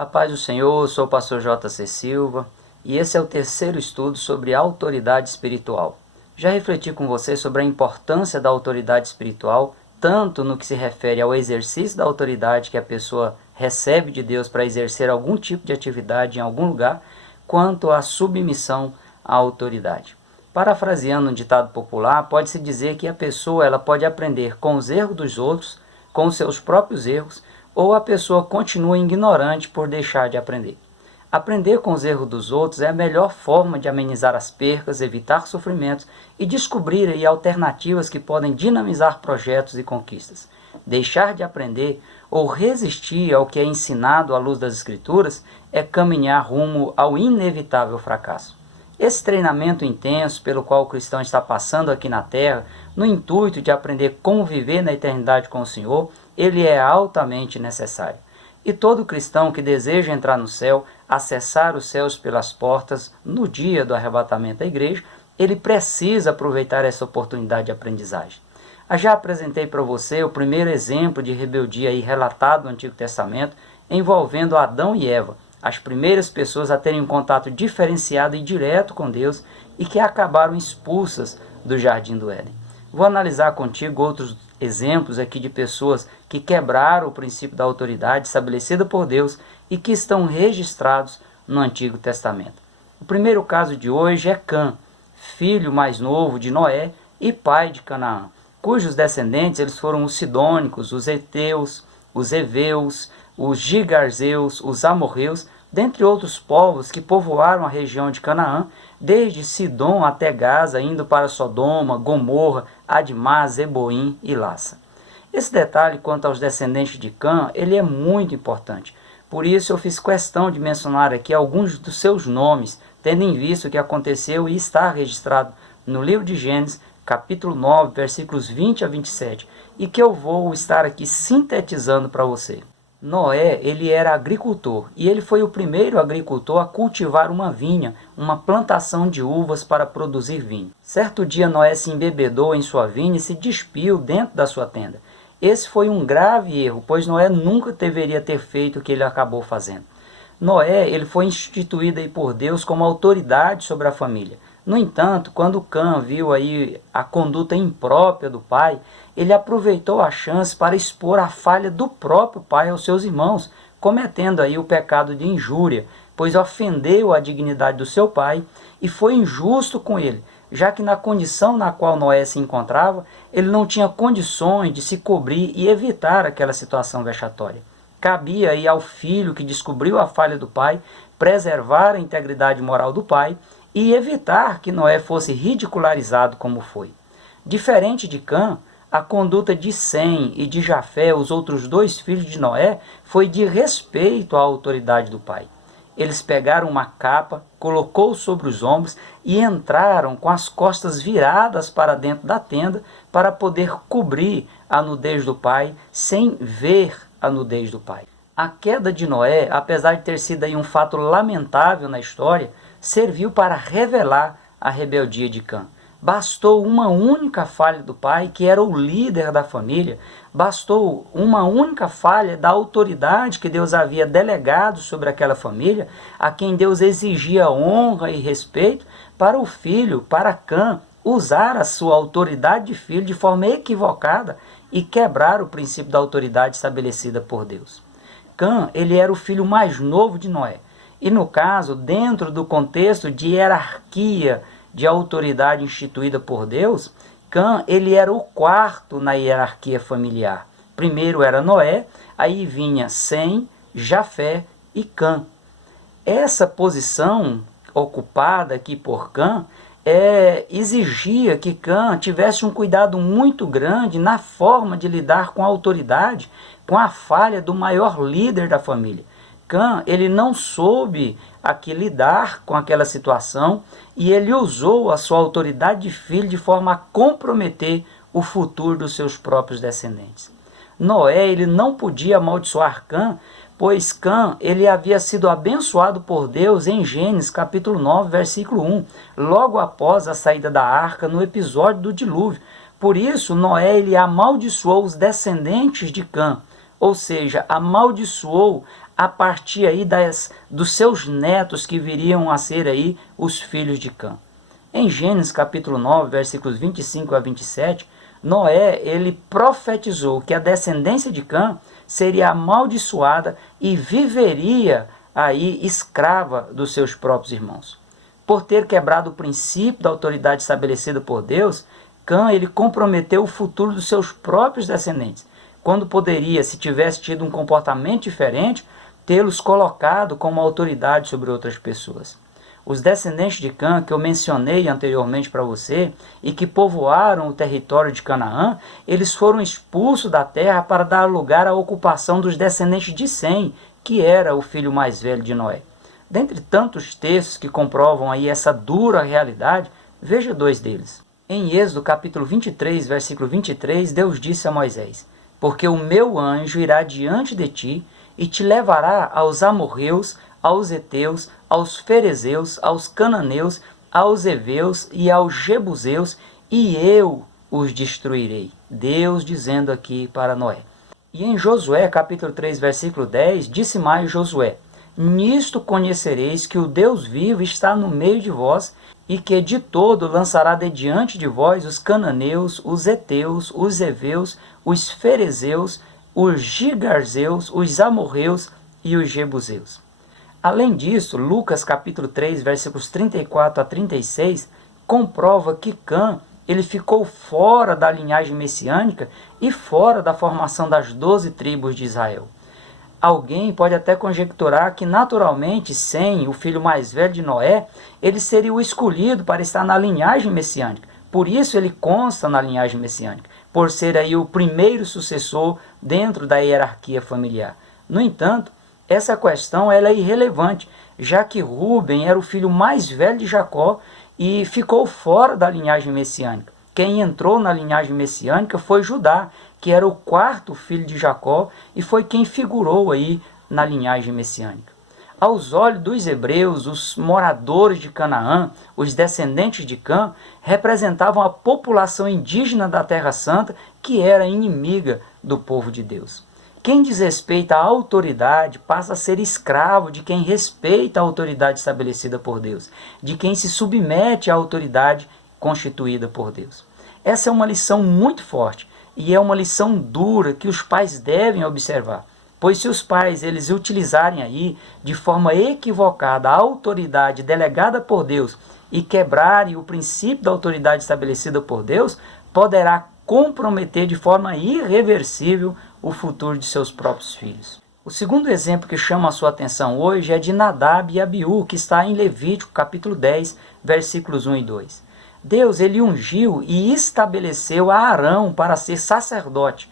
A paz do Senhor, sou o pastor J.C. Silva e esse é o terceiro estudo sobre autoridade espiritual. Já refleti com você sobre a importância da autoridade espiritual, tanto no que se refere ao exercício da autoridade que a pessoa recebe de Deus para exercer algum tipo de atividade em algum lugar, quanto à submissão à autoridade. Parafraseando um ditado popular, pode-se dizer que a pessoa ela pode aprender com os erros dos outros, com os seus próprios erros, ou a pessoa continua ignorante por deixar de aprender. Aprender com os erros dos outros é a melhor forma de amenizar as percas, evitar sofrimentos e descobrir aí alternativas que podem dinamizar projetos e conquistas. Deixar de aprender ou resistir ao que é ensinado à luz das Escrituras é caminhar rumo ao inevitável fracasso. Esse treinamento intenso pelo qual o cristão está passando aqui na Terra, no intuito de aprender como viver na eternidade com o Senhor, ele é altamente necessário. E todo cristão que deseja entrar no céu, acessar os céus pelas portas no dia do arrebatamento da igreja, ele precisa aproveitar essa oportunidade de aprendizagem. Eu já apresentei para você o primeiro exemplo de rebeldia aí relatado no Antigo Testamento, envolvendo Adão e Eva, as primeiras pessoas a terem um contato diferenciado e direto com Deus e que acabaram expulsas do Jardim do Éden. Vou analisar contigo outros exemplos aqui de pessoas que quebraram o princípio da autoridade estabelecida por Deus e que estão registrados no Antigo Testamento. O primeiro caso de hoje é Cã, filho mais novo de Noé e pai de Canaã, cujos descendentes eles foram os sidônicos, os heteus, os heveus, os gigarzeus, os amorreus, dentre outros povos que povoaram a região de Canaã, desde Sidom até Gaza, indo para Sodoma, Gomorra, Admá, Zeboim e Lassa. Esse detalhe quanto aos descendentes de Cã, ele é muito importante. Por isso eu fiz questão de mencionar aqui alguns dos seus nomes, tendo em vista o que aconteceu e está registrado no livro de Gênesis, capítulo 9, versículos 20 a 27, e que eu vou estar aqui sintetizando para você. Noé, ele era agricultor e ele foi o primeiro agricultor a cultivar uma vinha, uma plantação de uvas para produzir vinho. Certo dia Noé se embebedou em sua vinha e se despiu dentro da sua tenda. Esse foi um grave erro, pois Noé nunca deveria ter feito o que ele acabou fazendo. Noé, ele foi instituído aí por Deus como autoridade sobre a família. No entanto, quando Cã viu aí a conduta imprópria do pai, ele aproveitou a chance para expor a falha do próprio pai aos seus irmãos, cometendo aí o pecado de injúria, pois ofendeu a dignidade do seu pai e foi injusto com ele, já que na condição na qual Noé se encontrava, ele não tinha condições de se cobrir e evitar aquela situação vexatória. Cabia aí ao filho que descobriu a falha do pai preservar a integridade moral do pai e evitar que Noé fosse ridicularizado como foi. Diferente de Cã, a conduta de Sem e de Jafé, os outros dois filhos de Noé, foi de respeito à autoridade do pai. Eles pegaram uma capa, colocou sobre os ombros e entraram com as costas viradas para dentro da tenda para poder cobrir a nudez do pai sem ver a nudez do pai. A queda de Noé, apesar de ter sido aí um fato lamentável na história, serviu para revelar a rebeldia de Cã. Bastou uma única falha do pai, que era o líder da família, bastou uma única falha da autoridade que Deus havia delegado sobre aquela família, a quem Deus exigia honra e respeito, para o filho, para Cã, usar a sua autoridade de filho de forma equivocada e quebrar o princípio da autoridade estabelecida por Deus. Cã, ele era o filho mais novo de Noé. E no caso, dentro do contexto de hierarquia de autoridade instituída por Deus, Cã, ele era o quarto na hierarquia familiar. Primeiro era Noé, aí vinha Sem, Jafé e Cã. Essa posição ocupada aqui por Cã exigia que Cã tivesse um cuidado muito grande na forma de lidar com a autoridade, com a falha do maior líder da família. Cã, ele não soube aqui lidar com aquela situação e ele usou a sua autoridade de filho de forma a comprometer o futuro dos seus próprios descendentes. Noé, ele não podia amaldiçoar Cã, pois Cã, ele havia sido abençoado por Deus em Gênesis capítulo 9, versículo 1, logo após a saída da arca no episódio do dilúvio. Por isso, Noé, ele amaldiçoou os descendentes de Cã, ou seja, amaldiçoou a partir aí dos seus netos que viriam a ser aí os filhos de Cã. Em Gênesis capítulo 9, versículos 25 a 27, Noé, ele profetizou que a descendência de Cã seria amaldiçoada e viveria aí escrava dos seus próprios irmãos. Por ter quebrado o princípio da autoridade estabelecida por Deus, Cã, ele comprometeu o futuro dos seus próprios descendentes, quando poderia, se tivesse tido um comportamento diferente, tê-los colocado como autoridade sobre outras pessoas. Os descendentes de Cã, que eu mencionei anteriormente para você, e que povoaram o território de Canaã, eles foram expulsos da terra para dar lugar à ocupação dos descendentes de Sem, que era o filho mais velho de Noé. Dentre tantos textos que comprovam aí essa dura realidade, veja dois deles. Em Êxodo capítulo 23, versículo 23, Deus disse a Moisés: porque o meu anjo irá diante de ti e te levará aos amorreus, aos heteus, aos ferezeus, aos cananeus, aos heveus e aos jebuseus, e eu os destruirei. Deus dizendo aqui para Noé. E em Josué capítulo 3, versículo 10, disse mais Josué: nisto conhecereis que o Deus vivo está no meio de vós, e que de todo lançará de diante de vós os cananeus, os heteus, os heveus, os ferezeus, os gigarzeus, os amorreus e os jebuseus. Além disso, Lucas capítulo 3, versículos 34 a 36, comprova que Cã, ele ficou fora da linhagem messiânica e fora da formação das 12 tribos de Israel. Alguém pode até conjecturar que naturalmente Sem, o filho mais velho de Noé, ele seria o escolhido para estar na linhagem messiânica. Por isso ele consta na linhagem messiânica, por ser aí o primeiro sucessor dentro da hierarquia familiar. No entanto, essa questão ela é irrelevante, já que Rúben era o filho mais velho de Jacó e ficou fora da linhagem messiânica. Quem entrou na linhagem messiânica foi Judá, que era o quarto filho de Jacó e foi quem figurou aí na linhagem messiânica. Aos olhos dos hebreus, os moradores de Canaã, os descendentes de Cã, representavam a população indígena da Terra Santa que era inimiga do povo de Deus. Quem desrespeita a autoridade passa a ser escravo de quem respeita a autoridade estabelecida por Deus, de quem se submete à autoridade constituída por Deus. Essa é uma lição muito forte e é uma lição dura que os pais devem observar, pois se os pais eles utilizarem aí de forma equivocada a autoridade delegada por Deus e quebrarem o princípio da autoridade estabelecida por Deus, poderá comprometer de forma irreversível o futuro de seus próprios filhos. O segundo exemplo que chama a sua atenção hoje é de Nadab e Abiú, que está em Levítico capítulo 10, versículos 1 e 2. Deus ele ungiu e estabeleceu a Arão para ser sacerdote.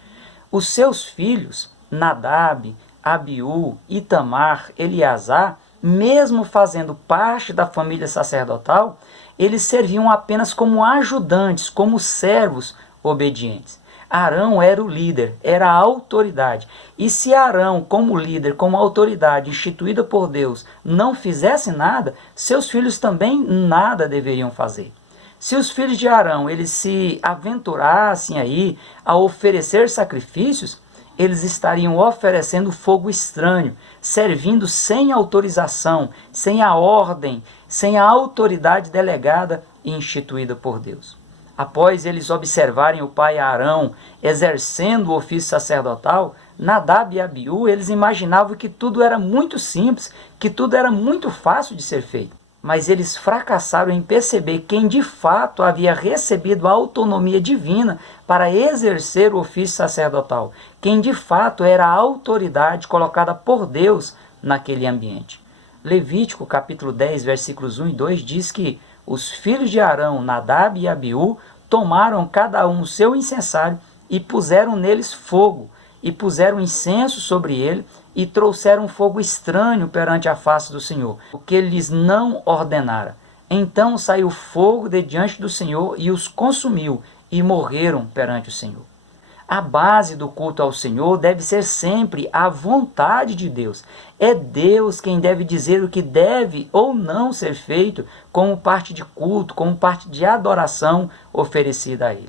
Os seus filhos, Nadab, Abiú, Itamar, Eleazar, mesmo fazendo parte da família sacerdotal, eles serviam apenas como ajudantes, como servos obedientes. Arão era o líder, era a autoridade. E se Arão, como líder, como autoridade instituída por Deus, não fizesse nada, seus filhos também nada deveriam fazer. Se os filhos de Arão eles se aventurassem aí a oferecer sacrifícios, eles estariam oferecendo fogo estranho, servindo sem autorização, sem a ordem, sem a autoridade delegada e instituída por Deus. Após eles observarem o pai Arão exercendo o ofício sacerdotal, Nadab e Abiú, eles imaginavam que tudo era muito simples, que tudo era muito fácil de ser feito. Mas eles fracassaram em perceber quem de fato havia recebido a autonomia divina para exercer o ofício sacerdotal, quem de fato era a autoridade colocada por Deus naquele ambiente. Levítico capítulo 10, versículos 1 e 2 diz que os filhos de Arão, Nadab e Abiú, tomaram cada um o seu incensário e puseram neles fogo, e puseram incenso sobre ele, e trouxeram fogo estranho perante a face do Senhor, o que ele lhes não ordenara. Então saiu fogo de diante do Senhor e os consumiu, e morreram perante o Senhor. A base do culto ao Senhor deve ser sempre a vontade de Deus. É Deus quem deve dizer o que deve ou não ser feito como parte de culto, como parte de adoração oferecida a Ele.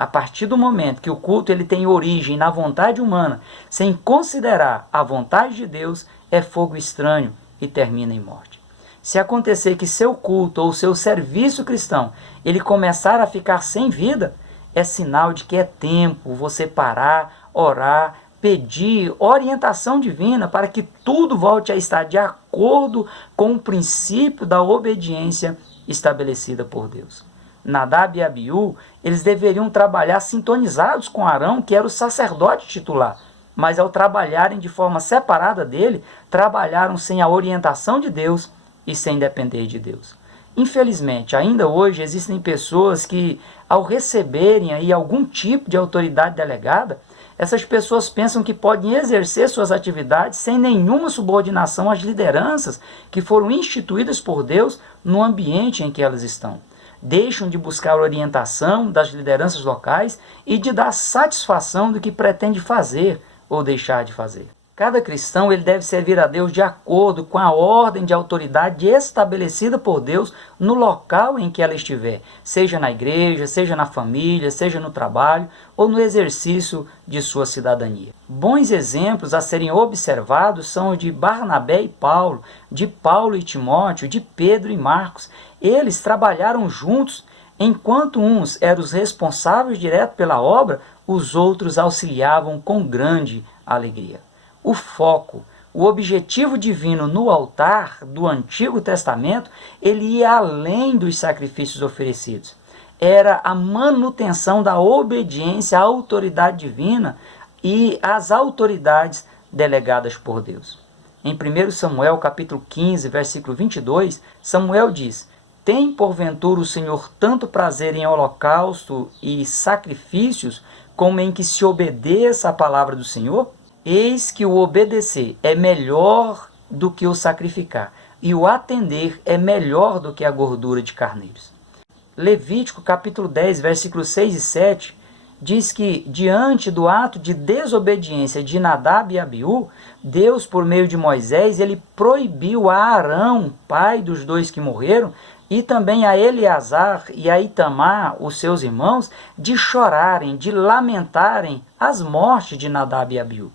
A partir do momento que o culto ele tem origem na vontade humana, sem considerar a vontade de Deus, é fogo estranho e termina em morte. Se acontecer que seu culto ou seu serviço cristão ele começar a ficar sem vida, é sinal de que é tempo você parar, orar, pedir orientação divina para que tudo volte a estar de acordo com o princípio da obediência estabelecida por Deus. Nadab e Abiú, eles deveriam trabalhar sintonizados com Arão, que era o sacerdote titular, mas ao trabalharem de forma separada dele, trabalharam sem a orientação de Deus e sem depender de Deus. Infelizmente, ainda hoje existem pessoas que, ao receberem aí algum tipo de autoridade delegada, essas pessoas pensam que podem exercer suas atividades sem nenhuma subordinação às lideranças que foram instituídas por Deus no ambiente em que elas estão. Deixam de buscar orientação das lideranças locais e de dar satisfação do que pretende fazer ou deixar de fazer. Cada cristão ele deve servir a Deus de acordo com a ordem de autoridade estabelecida por Deus no local em que ela estiver, seja na igreja, seja na família, seja no trabalho ou no exercício de sua cidadania. Bons exemplos a serem observados são os de Barnabé e Paulo, de Paulo e Timóteo, de Pedro e Marcos. Eles trabalharam juntos, enquanto uns eram os responsáveis direto pela obra, os outros auxiliavam com grande alegria. O foco, o objetivo divino no altar do Antigo Testamento, ele ia além dos sacrifícios oferecidos. Era a manutenção da obediência à autoridade divina e às autoridades delegadas por Deus. Em 1 Samuel capítulo 15, versículo 22, Samuel diz: "Tem porventura o Senhor tanto prazer em holocausto e sacrifícios, como em que se obedeça a palavra do Senhor? Eis que o obedecer é melhor do que o sacrificar, e o atender é melhor do que a gordura de carneiros." Levítico capítulo 10, versículos 6 e 7, diz que, diante do ato de desobediência de Nadab e Abiú, Deus, por meio de Moisés, ele proibiu a Arão, pai dos dois que morreram, e também a Eleazar e a Itamar, os seus irmãos, de chorarem, de lamentarem as mortes de Nadab e Abiú.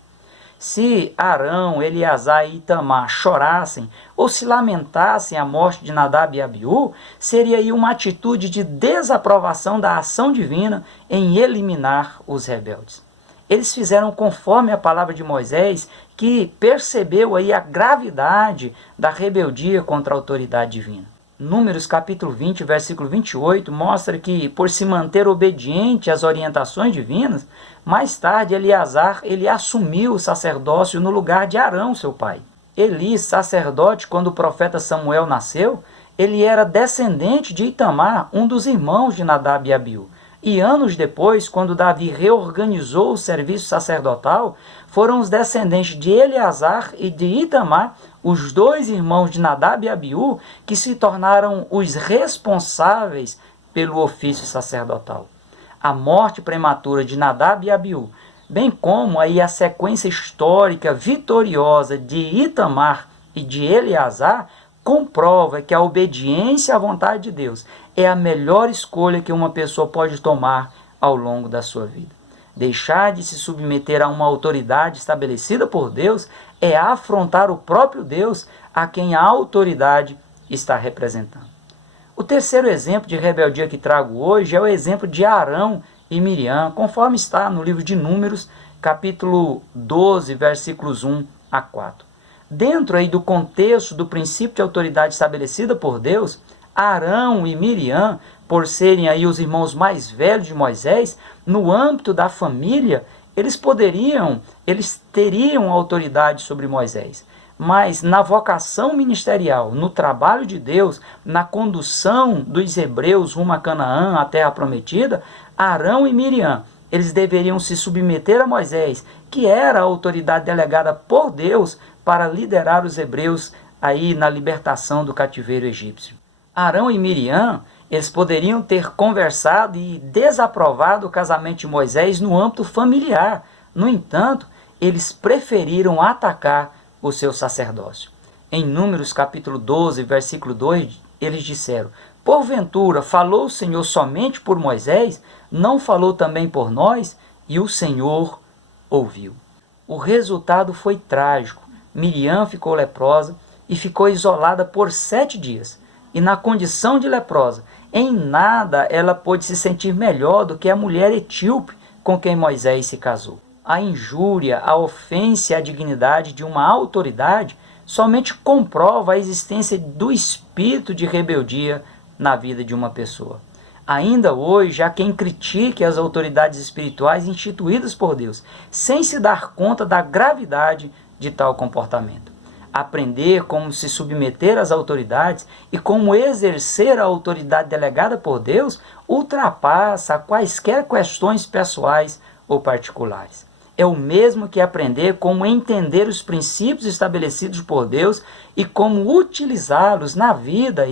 Se Arão, Eleazar e Itamar chorassem ou se lamentassem a morte de Nadab e Abiú, seria aí uma atitude de desaprovação da ação divina em eliminar os rebeldes. Eles fizeram conforme a palavra de Moisés, que percebeu aí a gravidade da rebeldia contra a autoridade divina. Números capítulo 20, versículo 28, mostra que, por se manter obediente às orientações divinas, mais tarde Eleazar ele assumiu o sacerdócio no lugar de Arão, seu pai. Eli, sacerdote, quando o profeta Samuel nasceu, ele era descendente de Itamar, um dos irmãos de Nadab e Abiú. E anos depois, quando Davi reorganizou o serviço sacerdotal, foram os descendentes de Eleazar e de Itamar, os dois irmãos de Nadab e Abiú, que se tornaram os responsáveis pelo ofício sacerdotal. A morte prematura de Nadab e Abiú, bem como aí a sequência histórica vitoriosa de Itamar e de Eleazar, comprova que a obediência à vontade de Deus é a melhor escolha que uma pessoa pode tomar ao longo da sua vida. Deixar de se submeter a uma autoridade estabelecida por Deus é afrontar o próprio Deus a quem a autoridade está representando. O terceiro exemplo de rebeldia que trago hoje é o exemplo de Arão e Miriam, conforme está no livro de Números, capítulo 12, versículos 1 a 4. Dentro aí do contexto do princípio de autoridade estabelecida por Deus, Arão e Miriam, por serem aí os irmãos mais velhos de Moisés, no âmbito da família, eles teriam autoridade sobre Moisés. Mas na vocação ministerial, no trabalho de Deus, na condução dos hebreus rumo a Canaã, a terra prometida, Arão e Miriam, eles deveriam se submeter a Moisés, que era a autoridade delegada por Deus para liderar os hebreus aí na libertação do cativeiro egípcio. Arão e Miriam, eles poderiam ter conversado e desaprovado o casamento de Moisés no âmbito familiar. No entanto, eles preferiram atacar o seu sacerdócio. Em Números capítulo 12, versículo 2, eles disseram: "Porventura falou o Senhor somente por Moisés, não falou também por nós?" E o Senhor ouviu. O resultado foi trágico. Miriam ficou leprosa e ficou isolada por 7 dias. E na condição de leprosa, em nada ela pôde se sentir melhor do que a mulher etíope com quem Moisés se casou. A injúria, a ofensa e a dignidade de uma autoridade somente comprova a existência do espírito de rebeldia na vida de uma pessoa. Ainda hoje, há quem critique as autoridades espirituais instituídas por Deus, sem se dar conta da gravidade de tal comportamento. Aprender como se submeter às autoridades e como exercer a autoridade delegada por Deus ultrapassa quaisquer questões pessoais ou particulares. É o mesmo que aprender como entender os princípios estabelecidos por Deus e como utilizá-los na vida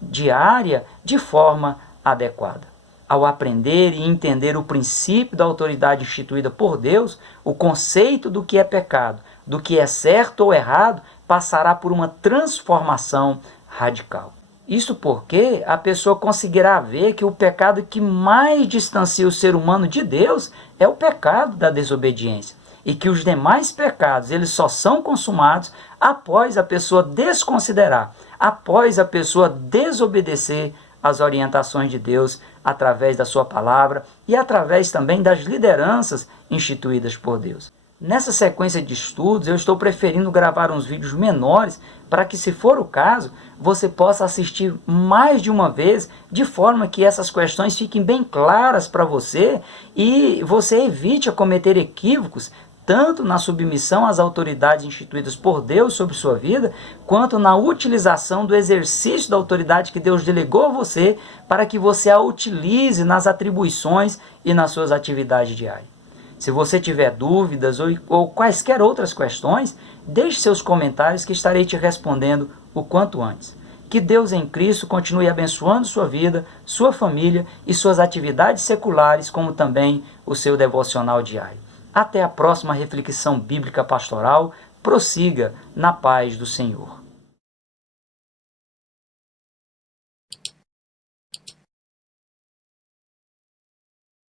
diária de forma adequada. Ao aprender e entender o princípio da autoridade instituída por Deus, o conceito do que é pecado, do que é certo ou errado, passará por uma transformação radical. Isso porque a pessoa conseguirá ver que o pecado que mais distancia o ser humano de Deus é o pecado da desobediência. E que os demais pecados eles só são consumados após a pessoa desconsiderar, após a pessoa desobedecer às orientações de Deus através da sua palavra e através também das lideranças instituídas por Deus. Nessa sequência de estudos, eu estou preferindo gravar uns vídeos menores para que, se for o caso, você possa assistir mais de uma vez, de forma que essas questões fiquem bem claras para você e você evite a cometer equívocos, tanto na submissão às autoridades instituídas por Deus sobre sua vida, quanto na utilização do exercício da autoridade que Deus delegou a você, para que você a utilize nas atribuições e nas suas atividades diárias. Se você tiver dúvidas ou quaisquer outras questões, deixe seus comentários que estarei te respondendo o quanto antes. Que Deus em Cristo continue abençoando sua vida, sua família e suas atividades seculares, como também o seu devocional diário. Até a próxima reflexão bíblica pastoral. Prossiga na paz do Senhor.